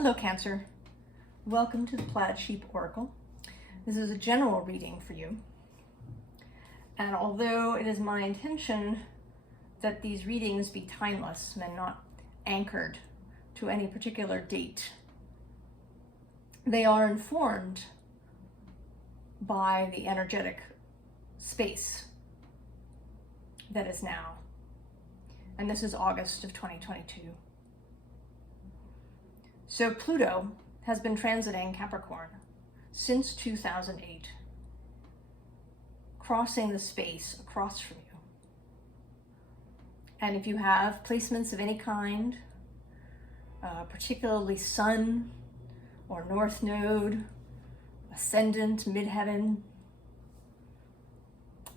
Hello, Cancer. Welcome to the Plaid Sheep Oracle. This is a general reading for you. And although it is my intention that these readings be timeless and not anchored to any particular date, they are informed by the energetic space that is now. And this is August of 2022. So Pluto has been transiting Capricorn since 2008, crossing the space across from you. And if you have placements of any kind, particularly Sun or North Node, Ascendant, Midheaven,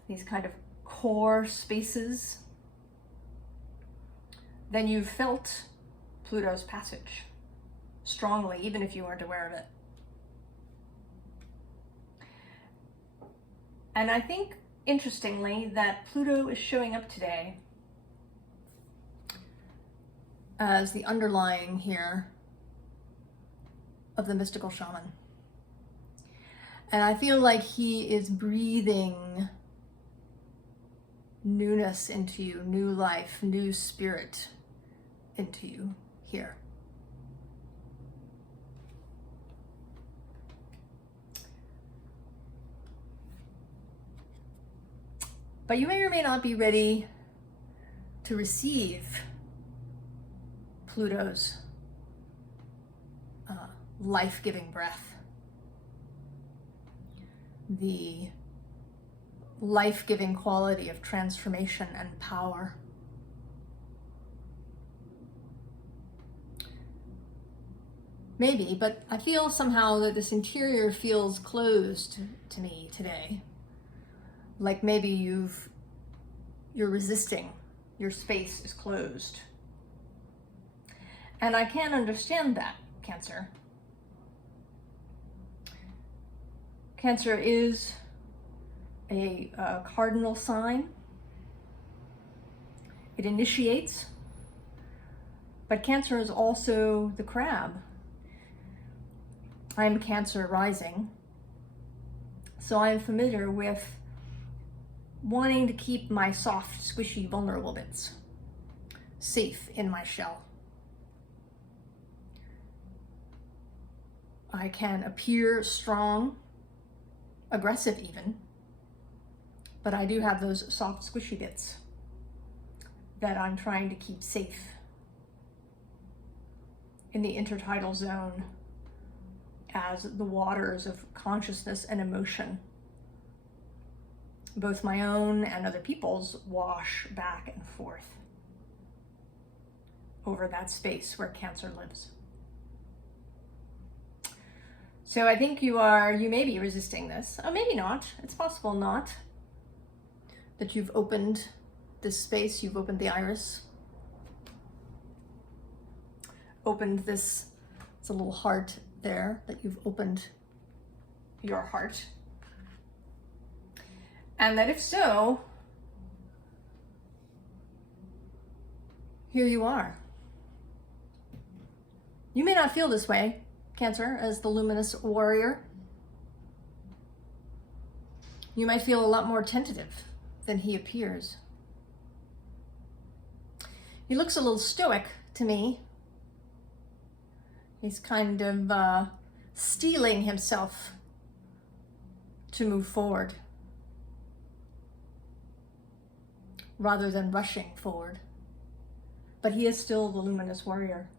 these kind of core spaces, then you've felt Pluto's passage strongly, even if you weren't aware of it. And I think, interestingly, that Pluto is showing up today as the underlying here of the mystical shaman. And I feel like he is breathing newness into you, new life, new spirit into you here. But you may or may not be ready to receive Pluto's life-giving breath, the life-giving quality of transformation and power. Maybe, but I feel somehow that this interior feels closed to me today. Like maybe you're resisting, your space is closed. And I can understand that, Cancer. Cancer is a cardinal sign. It initiates, but Cancer is also the crab. I'm Cancer rising, so I'm familiar with wanting to keep my soft, squishy, vulnerable bits safe in my shell. I can appear strong, aggressive even, but I do have those soft, squishy bits that I'm trying to keep safe in the intertidal zone as the waters of consciousness and emotion, both my own and other people's, wash back and forth over that space where Cancer lives. So I think you may be resisting this. Oh, maybe not. It's possible not. That you've opened this space, you've opened the iris, opened this, it's a little heart there, that you've opened your heart. And that if so, here you are. You may not feel this way, Cancer, as the luminous warrior. You might feel a lot more tentative than he appears. He looks a little stoic to me. He's kind of steeling himself to move forward, rather than rushing forward. But he is still the luminous warrior.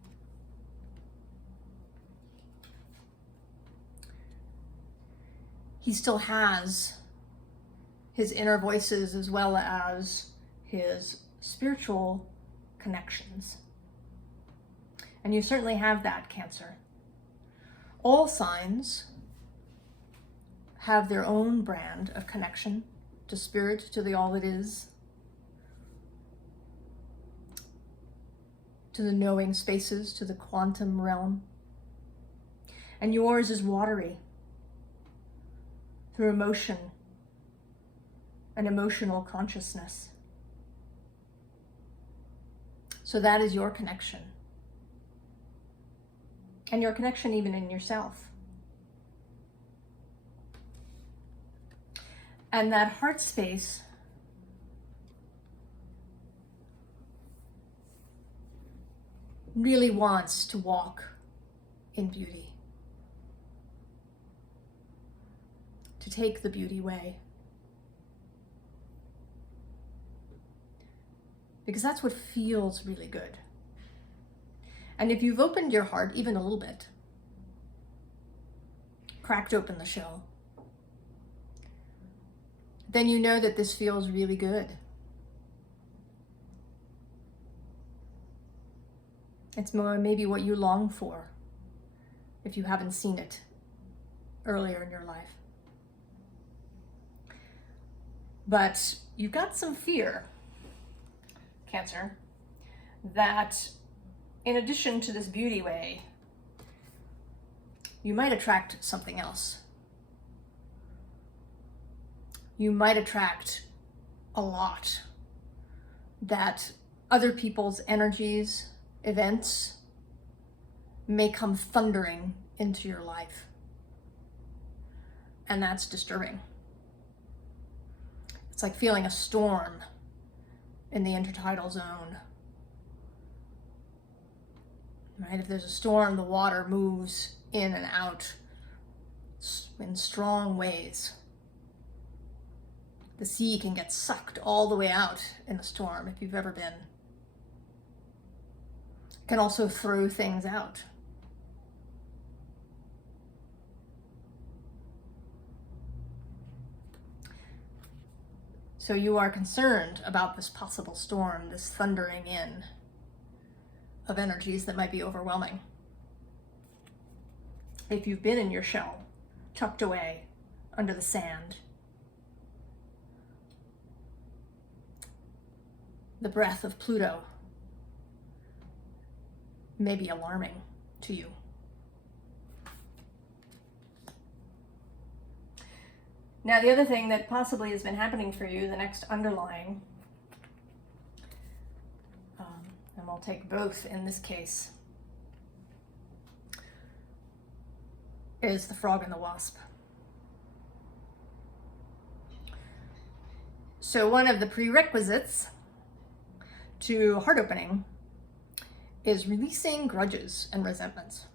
He still has his inner voices as well as his spiritual connections. And you certainly have that, Cancer. All signs have their own brand of connection to spirit, to the all that is, to the knowing spaces, to the quantum realm. And yours is watery, through emotion and emotional consciousness. So that is your connection. and your connection even in yourself. And that heart space really wants to walk in beauty, to take the beauty way. Because that's what feels really good. And if you've opened your heart even a little bit, cracked open the shell, then you know that this feels really good. It's more maybe what you long for if you haven't seen it earlier in your life. But you've got some fear, Cancer, that in addition to this beauty way, you might attract something else. You might attract a lot, that other people's energies, events may come thundering into your life. And that's disturbing. It's like feeling a storm in the intertidal zone. Right? If there's a storm, the water moves in and out in strong ways. The sea can get sucked all the way out in a storm, if you've ever been. It can also throw things out. So you are concerned about this possible storm, this thundering in of energies that might be overwhelming. If you've been in your shell, tucked away under the sand, the breath of Pluto may be alarming to you. Now, the other thing that possibly has been happening for you, the next underlying, and we'll take both in this case, is the frog and the wasp. So one of the prerequisites to heart opening is releasing grudges and resentments.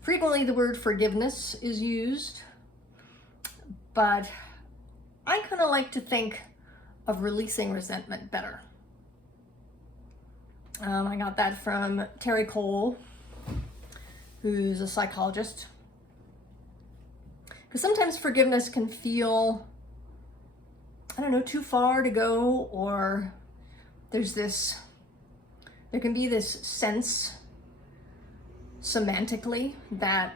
Frequently the word forgiveness is used, but I kind of like to think of releasing resentment better. I got that from Terry Cole, who's a psychologist. Because sometimes forgiveness can feel, I don't know, too far to go, or there can be this sense semantically that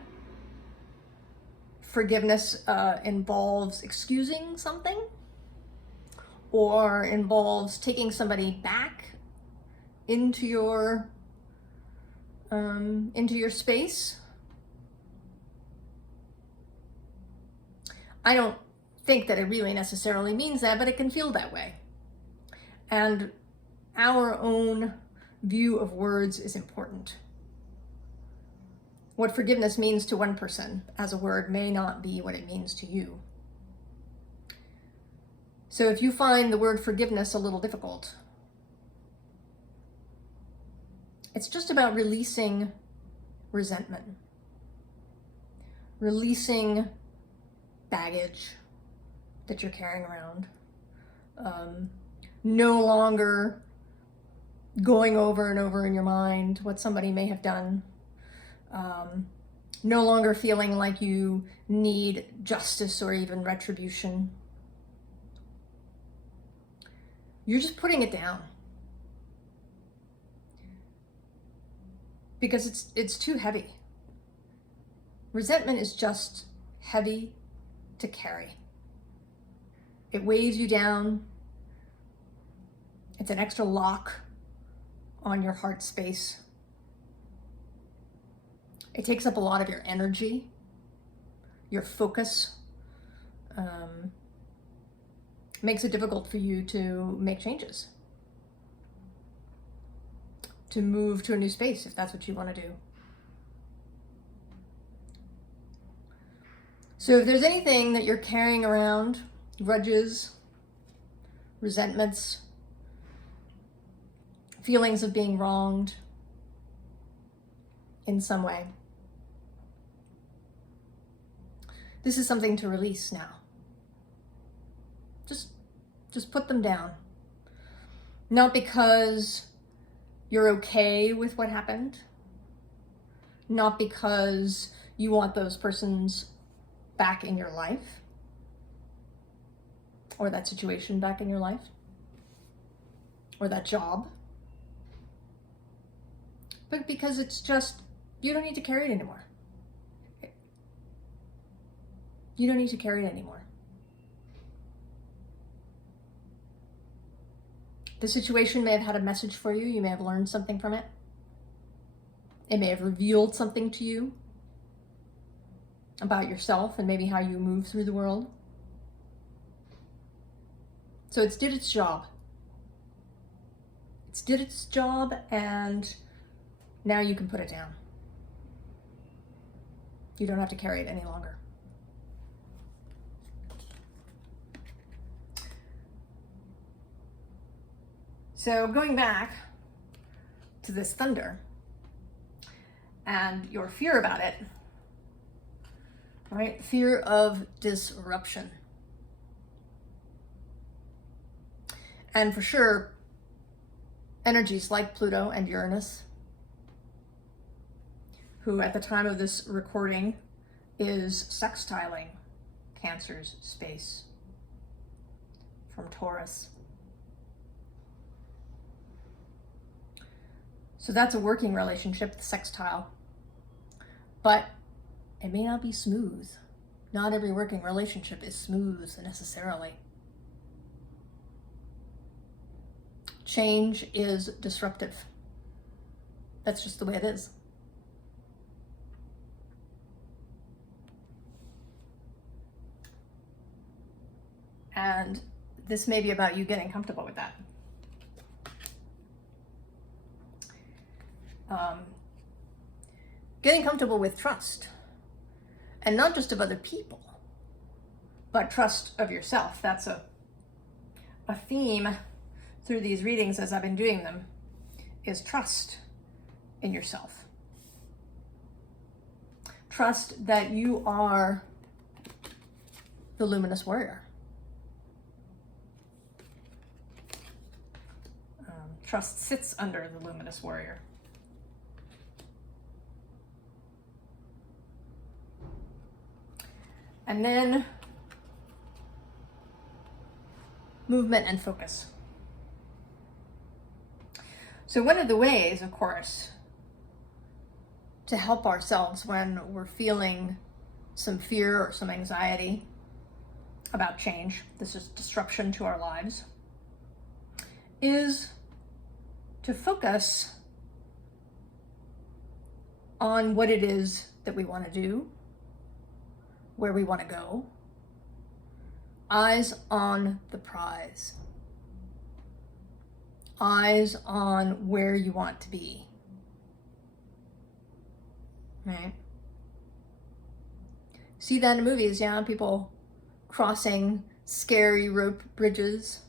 forgiveness involves excusing something, or involves taking somebody back into your space. I don't think that it really necessarily means that, but it can feel that way. And our own view of words is important. What forgiveness means to one person as a word may not be what it means to you. So if you find the word forgiveness a little difficult, it's just about releasing resentment, releasing baggage that you're carrying around, no longer going over and over in your mind what somebody may have done, no longer feeling like you need justice or even retribution. You're just putting it down because it's too heavy. Resentment is just heavy to carry. It weighs you down. It's an extra lock on your heart space. It takes up a lot of your energy, your focus. Makes it difficult for you to make changes, to move to a new space if that's what you want to do. So if there's anything that you're carrying around, grudges, resentments, feelings of being wronged in some way, this is something to release now. Just put them down. Not because you're okay with what happened, not because you want those persons back in your life, or that situation back in your life, or that job, but because it's just, you don't need to carry it anymore. You don't need to carry it anymore. The situation may have had a message for you. You may have learned something from it. It may have revealed something to you about yourself and maybe how you move through the world. So it's did its job. It's did its job, and now you can put it down. You don't have to carry it any longer. So going back to this thunder and your fear about it, right? Fear of disruption. And for sure, energies like Pluto and Uranus, who at the time of this recording is sextiling Cancer's space from Taurus. So that's a working relationship, the sextile. But it may not be smooth. Not every working relationship is smooth necessarily. Change is disruptive. That's just the way it is. And this may be about you getting comfortable with that. Getting comfortable with trust, and not just of other people, but trust of yourself. That's a theme through these readings as I've been doing them, is trust in yourself. Trust that you are the luminous warrior. Trust sits under the luminous warrior. And then movement and focus. So one of the ways, of course, to help ourselves when we're feeling some fear or some anxiety about change, this is disruption to our lives, is to focus on what it is that we want to do, where we want to go. Eyes on the prize. Eyes on where you want to be. Right? See that in movies, yeah? People crossing scary rope bridges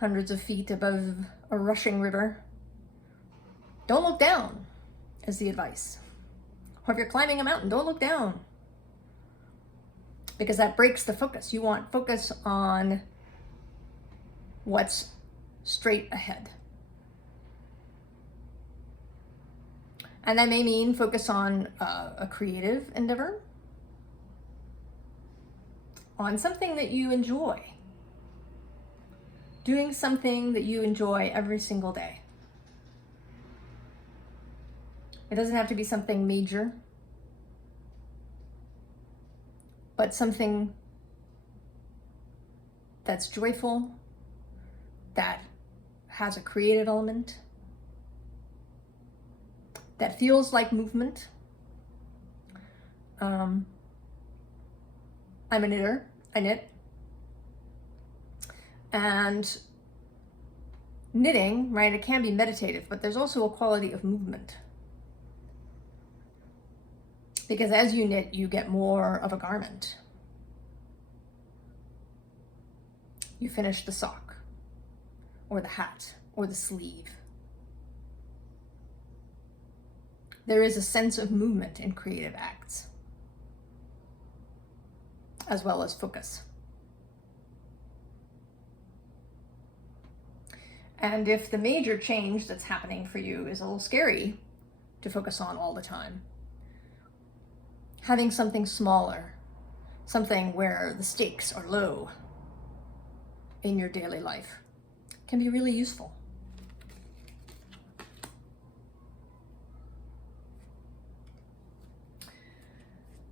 hundreds of feet above a rushing river. Don't look down, is the advice. Or if you're climbing a mountain, don't look down, because that breaks the focus. You want focus on what's straight ahead. And that may mean focus on a creative endeavor, on something that you enjoy, doing something that you enjoy every single day. It doesn't have to be something major, but something that's joyful, that has a creative element, that feels like movement. I'm a knitter, I knit. And knitting, right, it can be meditative, but there's also a quality of movement. Because as you knit, you get more of a garment. You finish the sock, or the hat, or the sleeve. There is a sense of movement in creative acts, as well as focus. And if the major change that's happening for you is a little scary to focus on all the time, having something smaller, something where the stakes are low in your daily life can be really useful.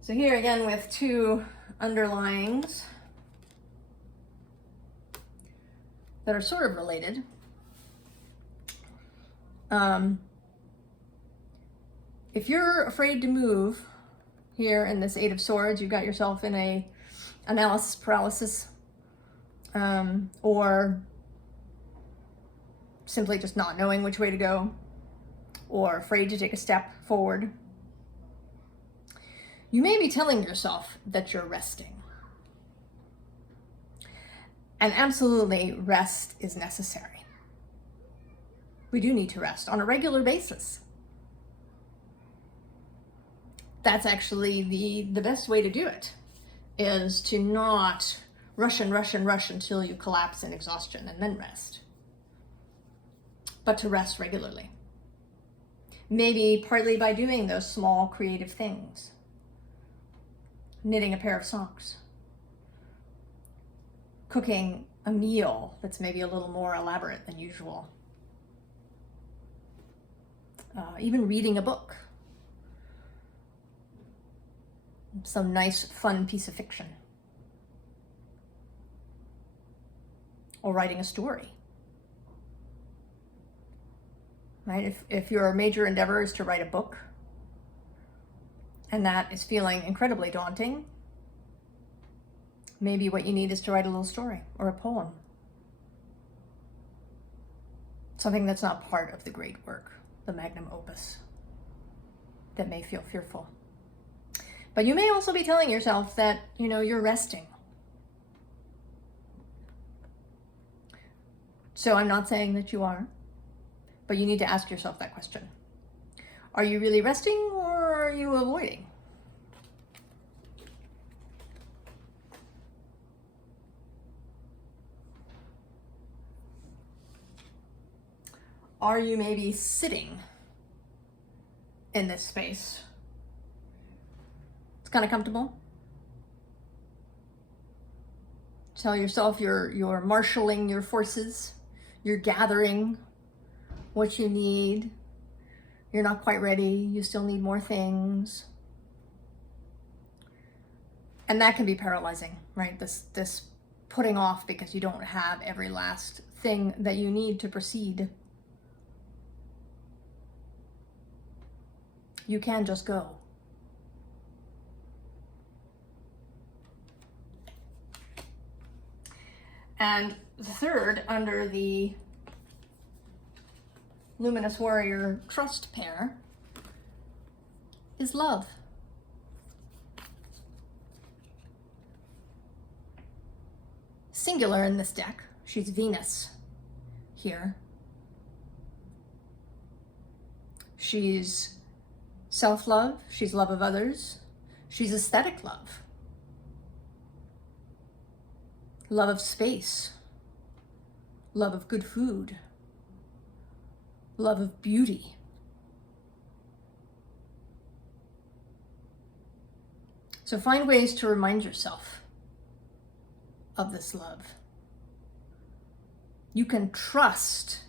So here again with two underlyings that are sort of related. If you're afraid to move here in this Eight of Swords, you've got yourself in a analysis paralysis, or simply just not knowing which way to go, or afraid to take a step forward, you may be telling yourself that you're resting. And absolutely, rest is necessary. We do need to rest on a regular basis. That's actually the best way to do it, is to not rush and rush and rush until you collapse in exhaustion and then rest, but to rest regularly. Maybe partly by doing those small creative things. Knitting a pair of socks. Cooking a meal that's maybe a little more elaborate than usual. Even reading a book. Some nice, fun piece of fiction. Or writing a story. Right? If your major endeavor is to write a book, and that is feeling incredibly daunting, maybe what you need is to write a little story or a poem. Something that's not part of the great work, the magnum opus, that may feel fearful. But you may also be telling yourself that, you're resting. So I'm not saying that you are, but you need to ask yourself that question. Are you really resting, or are you avoiding? Are you maybe sitting in this space? It's kind of comfortable. Tell yourself you're marshaling your forces. You're gathering what you need. You're not quite ready. You still need more things. And that can be paralyzing, right? This putting off because you don't have every last thing that you need to proceed. You can just go. And the third, under the Luminous Warrior Trust pair, is love. Singular in this deck. She's Venus here. She's self-love. She's love of others. She's aesthetic love. Love of space. Love of good food. Love of beauty. So find ways to remind yourself of this love. You can trust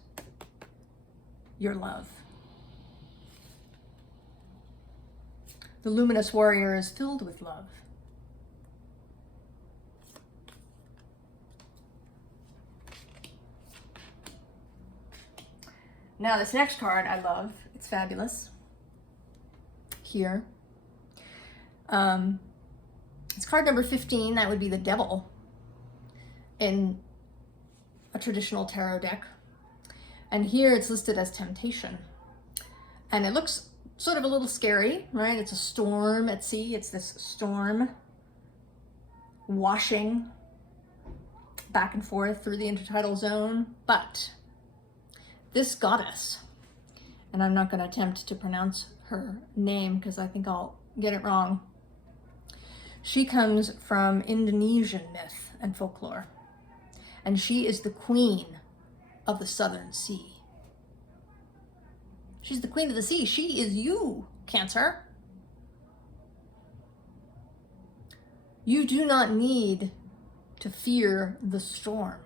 your love. The Luminous Warrior is filled with love. Now this next card I love. It's fabulous. Here. It's card number 15. That would be the Devil in a traditional tarot deck. And here it's listed as temptation. And it looks sort of a little scary, right? It's a storm at sea. It's this storm washing back and forth through the intertidal zone. But this goddess, and I'm not going to attempt to pronounce her name because I think I'll get it wrong. She comes from Indonesian myth and folklore, and she is the queen of the Southern Sea. She's the queen of the sea. She is you, Cancer. You do not need to fear the storm.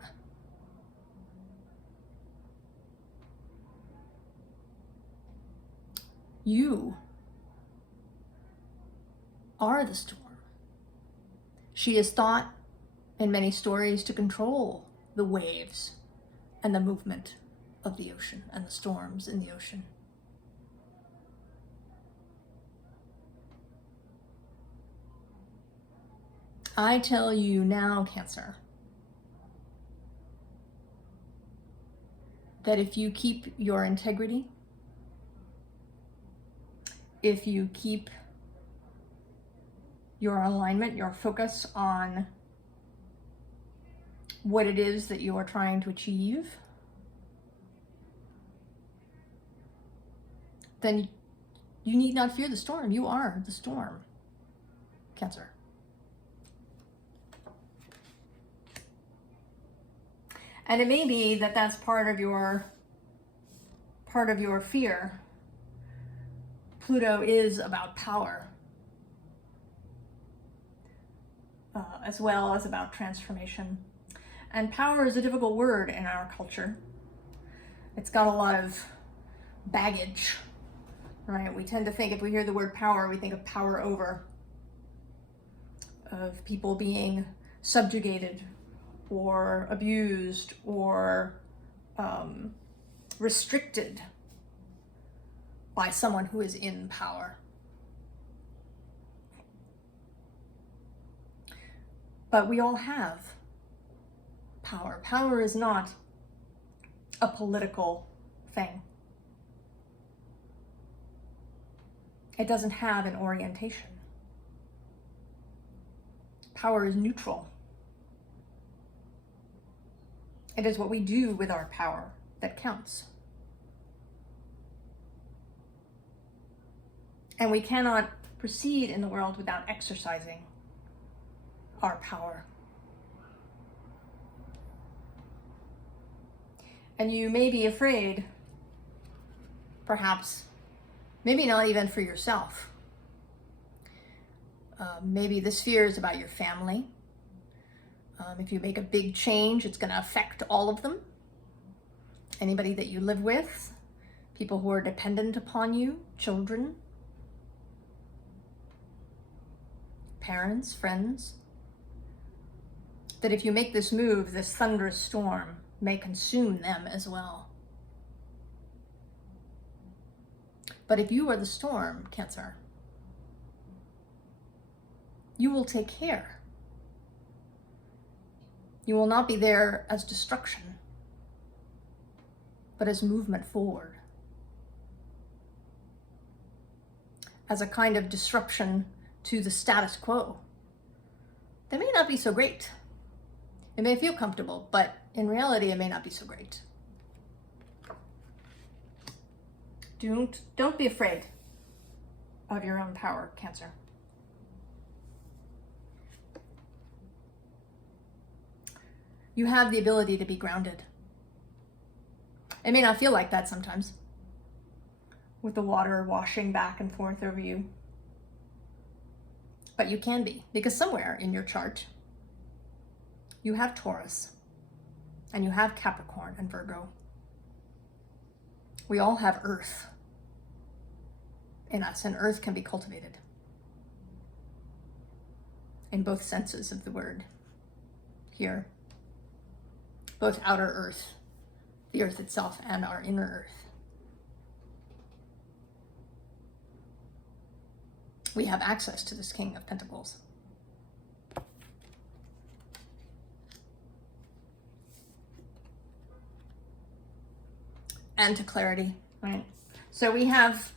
You are the storm. She is thought in many stories to control the waves and the movement of the ocean and the storms in the ocean. I tell you now, Cancer, that if you keep your integrity, if you keep your alignment, your focus on what it is that you are trying to achieve, then you need not fear the storm. You are the storm, Cancer. And it may be that that's part of your fear. Pluto is about power, as well as about transformation. And power is a difficult word in our culture. It's got a lot of baggage, right? We tend to think, if we hear the word power, we think of power over, of people being subjugated or abused or restricted by someone who is in power. But we all have power. Power is not a political thing. It doesn't have an orientation. Power is neutral. It is what we do with our power that counts. And we cannot proceed in the world without exercising our power. And you may be afraid, perhaps, maybe not even for yourself. Maybe this fear is about your family. If you make a big change, it's going to affect all of them. Anybody that you live with, people who are dependent upon you, children, parents, friends. That if you make this move, this thunderous storm may consume them as well. But if you are the storm, Cancer, you will take care. You will not be there as destruction, but as movement forward. As a kind of disruption to the status quo. That may not be so great. It may feel comfortable, but in reality, it may not be so great. Don't be afraid of your own power, Cancer. You have the ability to be grounded. It may not feel like that sometimes, with the water washing back and forth over you. But you can be, because somewhere in your chart, you have Taurus, and you have Capricorn and Virgo. We all have Earth in us, and Earth can be cultivated in both senses of the word here. Both outer Earth, the Earth itself, and our inner Earth. We have access to this King of Pentacles. and to clarity, right? So we have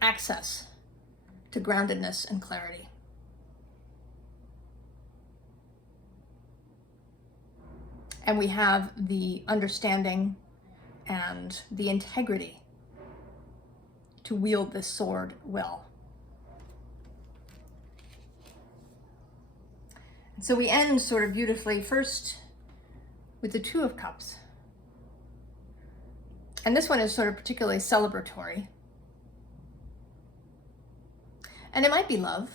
access to groundedness and clarity. And we have the understanding and the integrity to wield this sword well. And so we end sort of beautifully first with the Two of Cups. And this one is sort of particularly celebratory. And it might be love,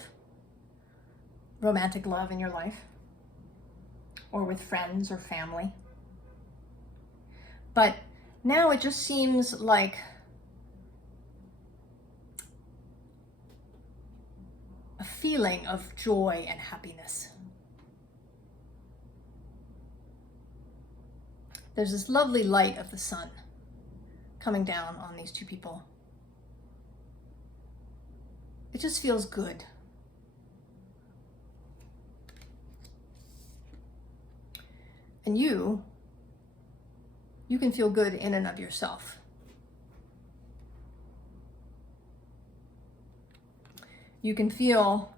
romantic love in your life, or with friends or family. But now it just seems like a feeling of joy and happiness. There's this lovely light of the sun coming down on these two people. It just feels good. And you can feel good in and of yourself. You can feel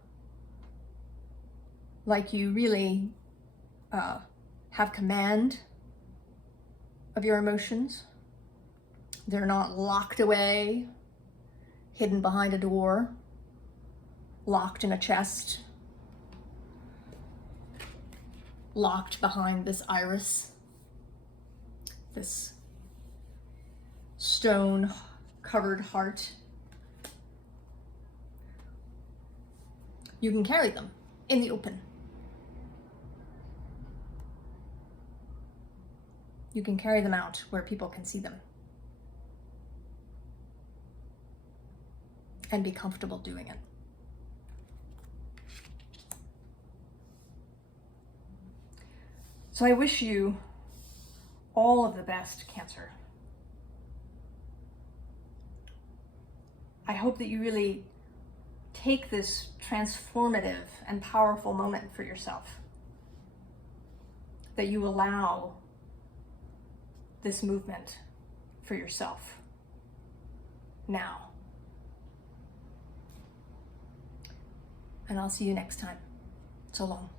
like you really have command of your emotions. They're not locked away, hidden behind a door, locked in a chest, locked behind this iris, this stone-covered heart. You can carry them in the open. You can carry them out where people can see them. And be comfortable doing it. So I wish you all of the best, Cancer. I hope that you really take this transformative and powerful moment for yourself. That you allow this movement for yourself now. And I'll see you next time. So long.